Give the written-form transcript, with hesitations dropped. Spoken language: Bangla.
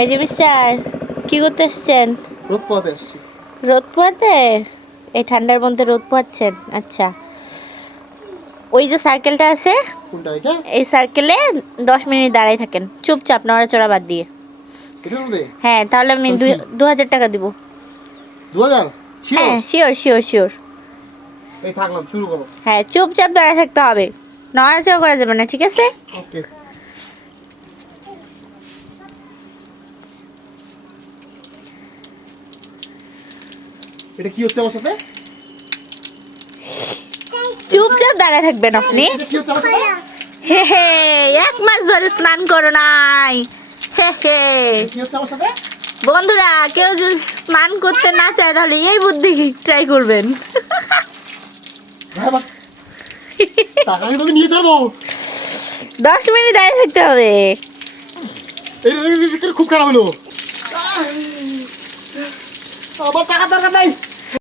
এই যে মিস্টার, কি করতে এসছেন? রোদ পোহাতে আসছি। রোদ পোহাতে? এই ঠান্ডার মধ্যে রোদ পোহাচ্ছেন? আচ্ছা, ওই যে সার্কেলটা আছে, কোনটা এটা? এই সার্কেলে 10 মিনিট দাঁড়াই থাকেন, চুপচাপ, নড়াচড়া বাদ দিয়ে। এটার মধ্যে? হ্যাঁ, তাহলে আমি তাহলে কি? 2000 টাকা দিব। 2000? হ্যাঁ, শিওর? Sure sure sure. এই থাকলাম, শুরু করো। হ্যাঁ, চুপচাপ দাঁড়ায় থাকতে হবে, নড়াচড়া করা যাবে না, ঠিক আছে? ওকে। এটা কি হচ্ছে আমার সাথে? চুপচাপ দাঁড়ায় থাকবেন আপনি। এটা কি হচ্ছে আমার সাথে? হে হে, 1 মাস ধরে স্নান করো নাই। হে হে। এটা কি হচ্ছে আমার সাথে? বন্ধুরা, কেউ যদি স্নান করতে না চায় তাহলে এই বুদ্ধি ট্রাই করবেন। হ্যাঁ, বাট টাকা কিন্তু আমি নিয়ে যাবো। 10 মিনিট দাঁড়িয়ে থাকতে হবে। এটা খুব খারাপ হলো। আমার টাকা দরকার নাই।